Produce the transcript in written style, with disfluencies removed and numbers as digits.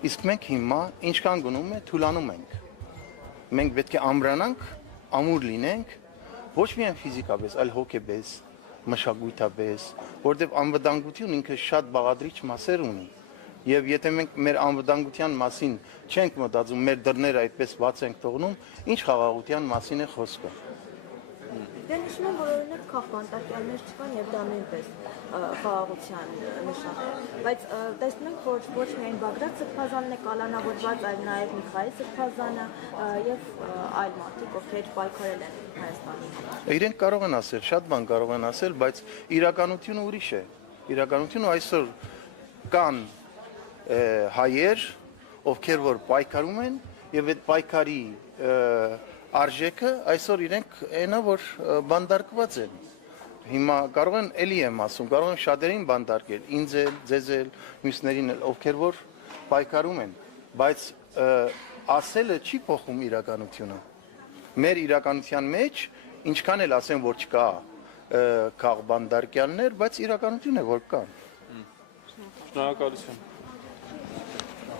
Իսկ մենք հիմա ինչքան գնում է թուլանում ենք։ Մենք պետք է ամրանանք, ամուր լինենք, ոչ միայն ֆիզիկապես, այլ հոգեպես, մշակույթապես, որտեղ անվտանգություն ինքը շատ բաղադրիչ մասեր ունի։ Եվ եթե մենք մեր անվտանգության մասին չենք մտածում, մեր դռները այդպես բաց ենք թողնում, ինչ խաղաղության մասին է խոսքը։ Դե նշում են, որ օրինակ քաղբանտարկյալներ չկան եւ դա նույնպես խաղաղության նշան է, բայց տեսնում ենք, որ ոչ միայն Բագրատ Սրբազանն է կալանավորված, այլ նաեւ Միխայել Սրբազանը եւ այլ մարդիկ, ովքեր պայքարել են Հայաստանի համար։ Իրենք կարող են ասել, շատ բան կարող են ասել, բայց իրականությունը ուրիշ է։ Իրականությունը այսօր կան հայեր, ովքեր որ պայքարում են եւ այդ պայքարի արժեքը այսօր իրենք այնա որ բանդարկված են։ Հիմա կարող են էլի եմ ասում, կարող են շատերին բանդարկել, ինձ էլ, ձեզ էլ, մյուսներին էլ, ովքեր որ պայքարում են, բայց ասելը չի փոխում իրականությունը։ Մեր իրականության մեջ ինչքան էլ ասեն, որ չկա քաղբանդարկյալներ, բայց իրականություն է որ կան։ Շնորհակալություն։